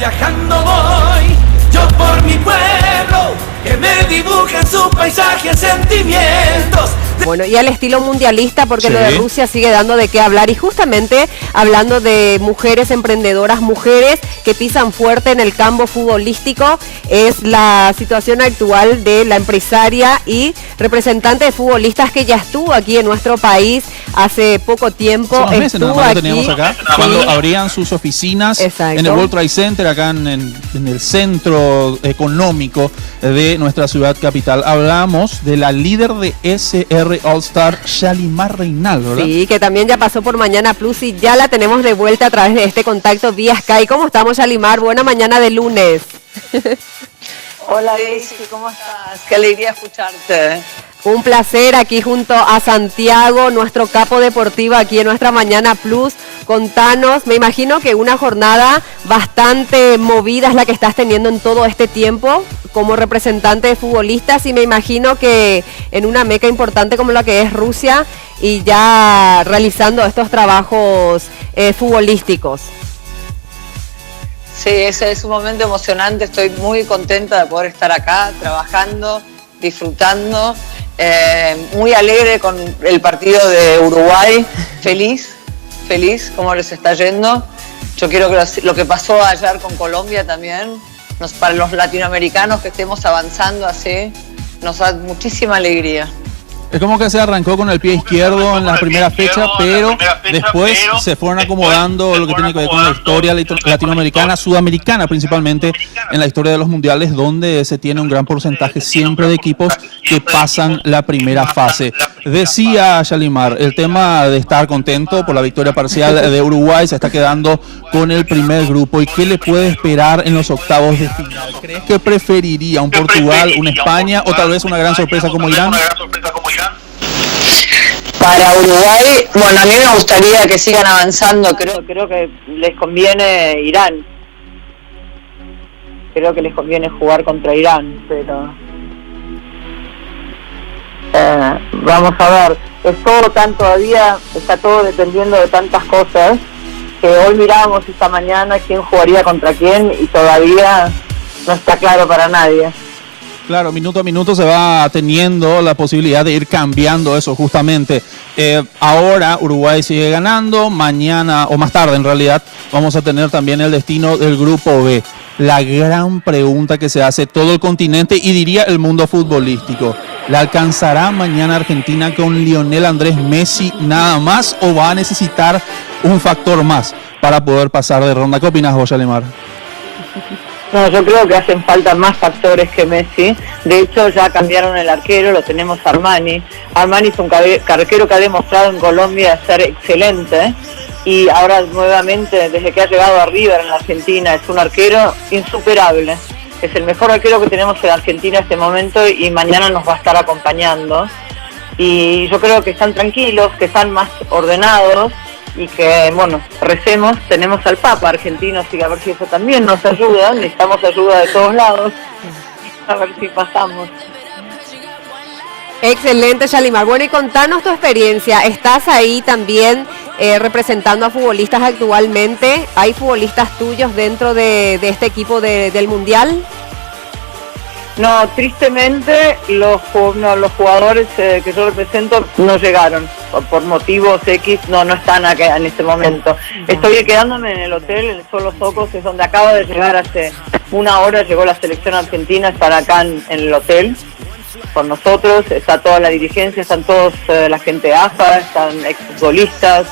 Viajando voy, yo por mi pueblo, que me dibujen sus paisajes, sentimientos. Bueno, y al estilo mundialista, porque sí, lo de Rusia sigue dando de qué hablar. Y justamente hablando de mujeres emprendedoras, mujeres que pisan fuerte en el campo futbolístico, es la situación actual de la empresaria y representante de futbolistas que ya estuvo aquí en nuestro país hace poco tiempo. Hace unos meses nada más lo teníamos acá, sí, cuando abrían sus oficinas. Exacto. En el World Trade Center, acá en el centro económico de nuestra ciudad capital. Hablamos de la líder de SR All Star, Shalimar Reynal, ¿verdad? Sí, que también ya pasó por Mañana Plus y ya la tenemos de vuelta a través de este contacto vía Skype. ¿Cómo estamos, Shalimar? Buena mañana de lunes. Hola, Daisy, ¿cómo estás? Qué alegría escucharte. Un placer aquí junto a Santiago, nuestro capo deportivo aquí en nuestra Mañana Plus. Contanos, me imagino que una jornada bastante movida es la que estás teniendo en todo este tiempo como representante de futbolistas y me imagino que en una meca importante como la que es Rusia y ya realizando estos trabajos futbolísticos. Sí, ese es un momento emocionante, estoy muy contenta de poder estar acá trabajando, disfrutando, muy alegre con el partido de Uruguay, feliz cómo les está yendo. Yo quiero que lo que pasó ayer con Colombia también, para los latinoamericanos que estemos avanzando así, nos da muchísima alegría. Es como que se arrancó con el pie izquierdo en la primera fecha, pero después se fueron acomodando lo que tiene que ver con la historia latinoamericana, sudamericana principalmente, en la historia de los mundiales, donde se tiene un gran porcentaje siempre de equipos que pasan la primera fase. Decía Shalimar, el tema de estar contento por la victoria parcial de Uruguay, se está quedando con el primer grupo. ¿Y qué le puede esperar en los octavos de final? ¿Crees que preferiría un Portugal, una España o tal vez una gran sorpresa como Irán? Para Uruguay, bueno, a mí me gustaría que sigan avanzando, creo que les conviene Irán. Creo que les conviene jugar contra Irán, pero vamos a ver, es todo tan todavía, está todo dependiendo de tantas cosas, que hoy mirábamos esta mañana quién jugaría contra quién y todavía no está claro para nadie. Claro, minuto a minuto se va teniendo la posibilidad de ir cambiando eso justamente. Ahora Uruguay sigue ganando, mañana o más tarde en realidad vamos a tener también el destino del grupo B. La gran pregunta que se hace todo el continente y diría el mundo futbolístico. ¿La alcanzará mañana Argentina con Lionel Andrés Messi nada más o va a necesitar un factor más para poder pasar de ronda? ¿Qué opinas vos, Shalimar? No, yo creo que hacen falta más factores que Messi. De hecho, ya cambiaron el arquero, lo tenemos Armani. Armani es un arquero que ha demostrado en Colombia ser excelente. Y ahora nuevamente, desde que ha llegado a River en la Argentina, es un arquero insuperable. Es el mejor arquero que tenemos en Argentina en este momento y mañana nos va a estar acompañando. Y yo creo que están tranquilos, que están más ordenados. Y que, bueno, recemos, tenemos al Papa argentino, así que a ver si eso también nos ayuda, necesitamos ayuda de todos lados, a ver si pasamos. Excelente, Shalimar. Bueno, y contanos tu experiencia, ¿estás ahí también representando a futbolistas actualmente? ¿Hay futbolistas tuyos dentro de este equipo del Mundial? No, tristemente los jugadores que yo represento no llegaron, por motivos X, no están acá en este momento. Estoy quedándome en el hotel, el Solo Socos, es donde acaba de llegar hace una hora, llegó la selección argentina, están acá en el hotel con nosotros, está toda la dirigencia, están todos la gente de AFA, están exfutbolistas,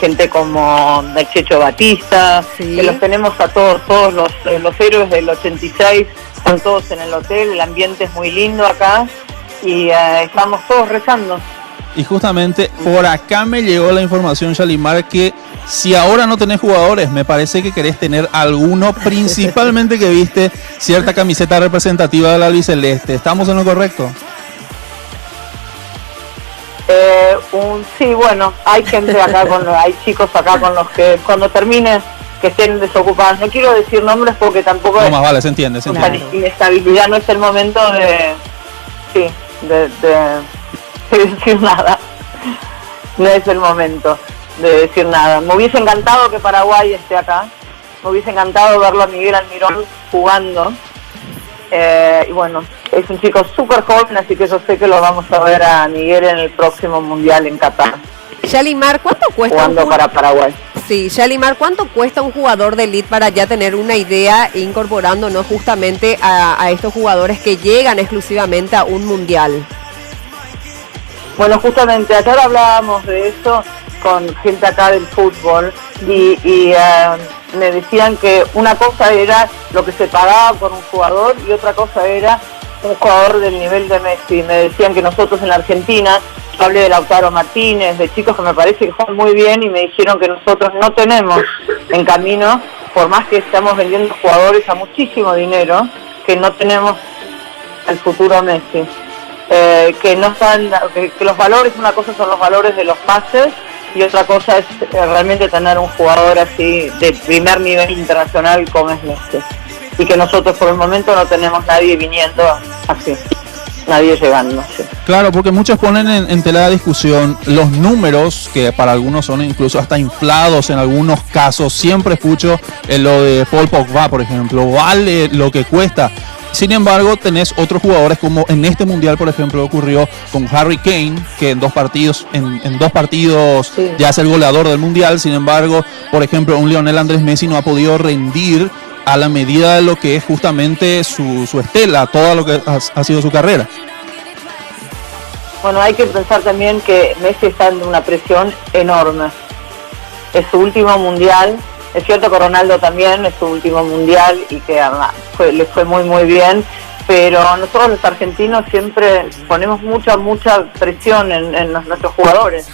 gente como el Checho Batista, sí, que los tenemos a todos los héroes del 86, están todos en el hotel, el ambiente es muy lindo acá y estamos todos rezando. Y justamente por acá me llegó la información, Shalimar, que si ahora no tenés jugadores, me parece que querés tener alguno, principalmente que viste cierta camiseta representativa del albiceleste. ¿Estamos en lo correcto? Sí, bueno, hay gente acá, hay chicos acá con los que cuando termine que estén desocupados. No quiero decir nombres porque tampoco no, más vale, se entiende. Inestabilidad, no es el momento de decir nada. No es el momento de decir nada. Me hubiese encantado que Paraguay esté acá, Me hubiese encantado verlo a Miguel Almirón jugando. Y bueno, es un chico súper joven, así que yo sé que lo vamos a ver a Miguel en el próximo Mundial en Qatar. Yalimar, ¿cuánto cuesta jugando para Paraguay? Sí, Yalimar, ¿cuánto cuesta un jugador de elite para ya tener una idea incorporándonos justamente a estos jugadores que llegan exclusivamente a un Mundial? Bueno, justamente ayer hablábamos de eso con gente acá del fútbol y me decían que una cosa era lo que se pagaba por un jugador y otra cosa era un jugador del nivel de Messi. Me decían que nosotros en la Argentina, yo hablé de Lautaro Martínez, de chicos que me parece que juegan muy bien y me dijeron que nosotros no tenemos en camino, por más que estamos vendiendo jugadores a muchísimo dinero, que no tenemos el futuro Messi. Que no están, que los valores, una cosa son los valores de los pases y otra cosa es realmente tener un jugador así de primer nivel internacional como es Messi. Y que nosotros por el momento no tenemos nadie viniendo así, nadie llegando. Sí. Claro, porque muchos ponen en tela de discusión los números, que para algunos son incluso hasta inflados en algunos casos. Siempre escucho lo de Paul Pogba, por ejemplo, vale lo que cuesta. Sin embargo, tenés otros jugadores como en este Mundial, por ejemplo, ocurrió con Harry Kane, que en dos partidos sí, ya es el goleador del Mundial. Sin embargo, por ejemplo, un Lionel Andrés Messi no ha podido rendir a la medida de lo que es justamente su estela, todo lo que ha sido su carrera. Bueno, hay que pensar también que Messi está en una presión enorme. Es su último Mundial. Es cierto que Ronaldo también es su último Mundial y que le fue muy muy bien, pero nosotros los argentinos siempre ponemos mucha presión en nuestros jugadores.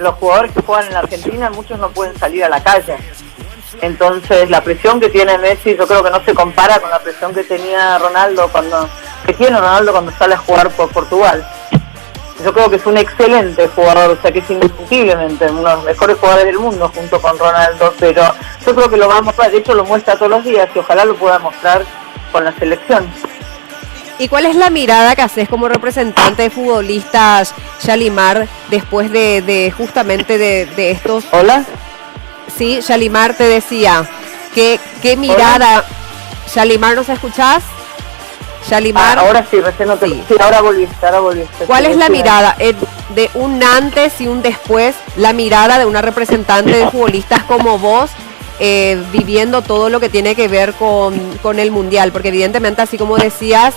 Los jugadores que juegan en la Argentina, muchos no pueden salir a la calle. Entonces la presión que tiene Messi yo creo que no se compara con la presión que tenía Ronaldo cuando sale a jugar por Portugal. Yo creo que es un excelente jugador, o sea que es indiscutiblemente uno de los mejores jugadores del mundo junto con Ronaldo, pero yo creo que lo va a mostrar, de hecho lo muestra todos los días y ojalá lo pueda mostrar con la selección. ¿Y cuál es la mirada que haces como representante de futbolistas, Yalimar, después de justamente de estos... ¿Hola? Sí, Yalimar, te decía, ¿qué mirada... ¿Hola? Yalimar, ¿nos escuchás? Yalimar. Ahora sí, recién no te... Sí, ahora volviste. ¿Cuál es la mirada de un antes y un después, la mirada de una representante de futbolistas como vos, viviendo todo lo que tiene que ver con el Mundial? Porque evidentemente, así como decías,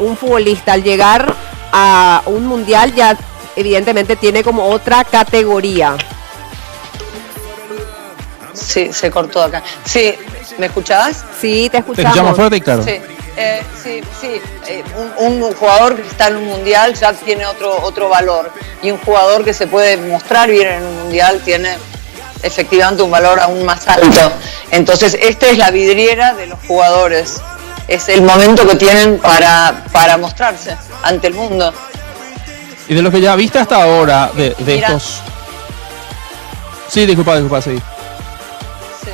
un futbolista al llegar a un Mundial ya evidentemente tiene como otra categoría. Sí, se cortó acá. Sí, ¿me escuchabas? Sí, te escuchamos. Te escuchamos fuerte y claro. Sí. Un jugador que está en un mundial ya tiene otro valor, y un jugador que se puede mostrar bien en un mundial tiene efectivamente un valor aún más alto. Entonces esta es la vidriera de los jugadores, es el momento que tienen para mostrarse ante el mundo. Y de lo que ya viste hasta ahora de estos... Sí, disculpa, sí. Sí.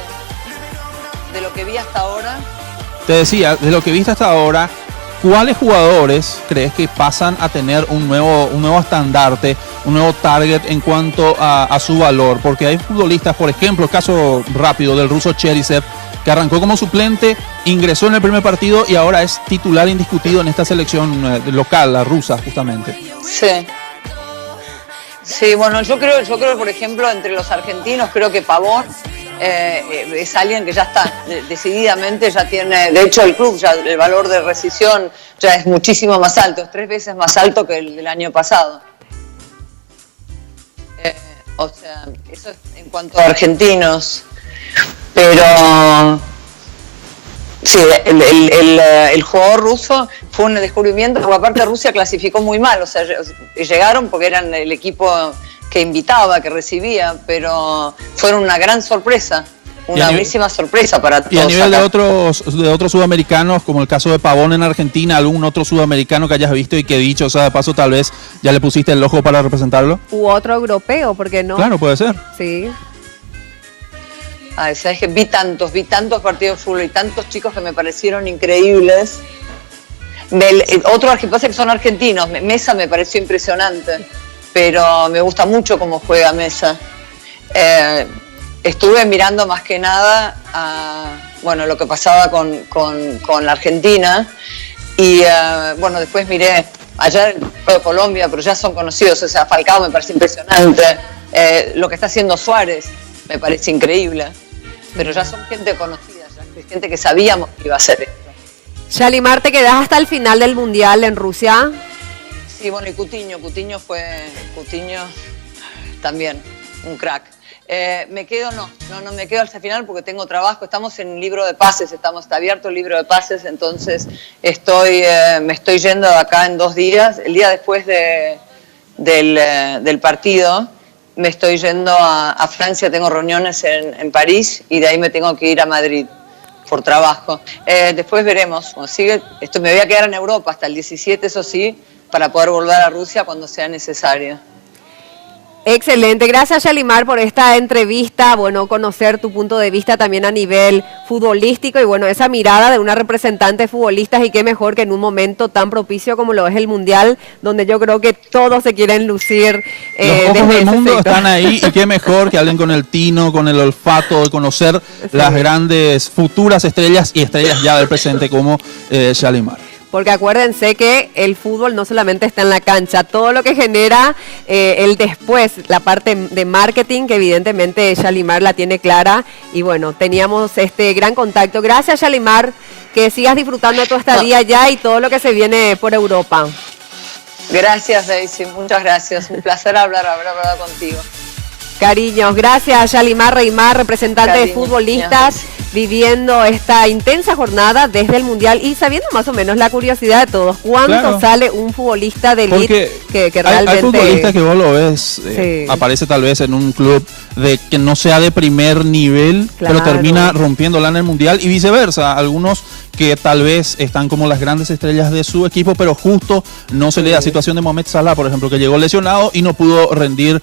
De lo que vi hasta ahora. Te decía, de lo que viste hasta ahora, ¿cuáles jugadores crees que pasan a tener un nuevo estandarte, un nuevo target en cuanto a su valor? Porque hay futbolistas, por ejemplo, caso rápido del ruso Cherisev, que arrancó como suplente, ingresó en el primer partido y ahora es titular indiscutido en esta selección local, la rusa, justamente. Sí. Sí, bueno, yo creo, por ejemplo, entre los argentinos, creo que Pavón es alguien que ya está, decididamente ya tiene, de hecho el club, ya el valor de rescisión ya es muchísimo más alto, es 3 veces más alto que el del año pasado. O sea, eso es en cuanto a argentinos, pero sí, el jugador ruso fue un descubrimiento, porque aparte Rusia clasificó muy mal, o sea, llegaron porque eran el equipo que invitaba, que recibía, pero fueron una gran sorpresa, una buenísima sorpresa para todos. Y a nivel acá. de otros sudamericanos, como el caso de Pavón en Argentina, ¿algún otro sudamericano que hayas visto y que dicho, o sea, de paso tal vez ya le pusiste el ojo para representarlo? U otro europeo, ¿por qué no? Claro, puede ser. Sí. Ay, sabes que vi tantos partidos de fútbol y tantos chicos que me parecieron increíbles. Otro que pasa que son argentinos, Mesa me pareció impresionante, pero me gusta mucho cómo juega Mesa. Estuve mirando más que nada bueno, lo que pasaba con la Argentina. Y bueno, después miré allá el de Colombia, pero ya son conocidos. O sea, Falcao me parece impresionante. Lo que está haciendo Suárez me parece increíble. Pero ya son gente conocida, ya gente que sabíamos que iba a hacer esto. Shalimar, ¿te quedás hasta el final del Mundial en Rusia? Sí, bueno, y Coutinho también, un crack. Me quedo, no me quedo hasta el final porque tengo trabajo, estamos en libro de pases, está abierto el libro de pases, entonces me estoy yendo de acá en 2 días, el día después del partido, me estoy yendo a Francia, tengo reuniones en París y de ahí me tengo que ir a Madrid por trabajo. Después veremos, como sigue, me voy a quedar en Europa hasta el 17, eso sí, para poder volver a Rusia cuando sea necesario. Excelente, gracias Shalimar por esta entrevista, bueno, conocer tu punto de vista también a nivel futbolístico y bueno, esa mirada de una representante de futbolistas y qué mejor que en un momento tan propicio como lo es el Mundial, donde yo creo que todos se quieren lucir. Los ojos del mundo están ahí y qué mejor que hablen con el tino, con el olfato, de conocer las grandes futuras estrellas y estrellas ya del presente como Shalimar. Porque acuérdense que el fútbol no solamente está en la cancha, todo lo que genera el después, la parte de marketing, que evidentemente Shalimar la tiene clara. Y bueno, teníamos este gran contacto. Gracias, Shalimar, que sigas disfrutando de tu estadía allá y todo lo que se viene por Europa. Gracias, Daisy, muchas gracias. Un placer haber hablado contigo. Cariños, gracias Shalimar Reymar, representante de futbolistas, viviendo esta intensa jornada desde el Mundial y sabiendo más o menos la curiosidad de todos. ¿Cuánto sale un futbolista de elite que realmente... Hay futbolistas que vos lo ves, aparece tal vez en un club de que no sea de primer nivel, pero termina rompiéndola en el Mundial y viceversa. Algunos que tal vez están como las grandes estrellas de su equipo, pero justo no se le da situación de Mohamed Salah, por ejemplo, que llegó lesionado y no pudo rendir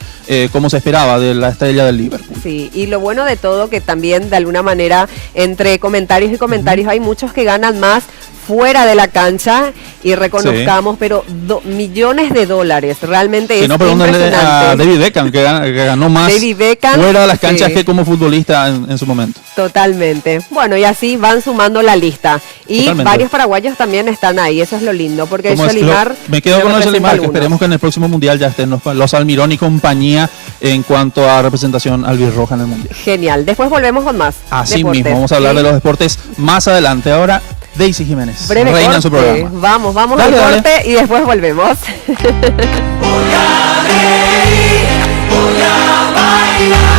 como se esperaba de la estrella del Liverpool. Sí, y lo bueno de todo que también de alguna manera entre comentarios y comentarios hay muchos que ganan más fuera de la cancha y reconozcamos, pero millones de dólares, realmente es impresionante. A David Beckham, que ganó más fuera de las canchas que como futbolista en su momento. Totalmente. Bueno, y así van sumando la lista. Y varios paraguayos también están ahí, eso es lo lindo, porque Shalimar... Me quedo con el Shalimar, que esperemos que en el próximo Mundial ya estén los Almirón y compañía en cuanto a representación albirroja en el Mundial. Genial, después volvemos con más Así deportes. mismo, vamos a hablar de los deportes más adelante. Ahora... Daisy Jiménez, breve reina corte. En su programa. Vamos al corte y después volvemos. Voy a reír, voy a bailar.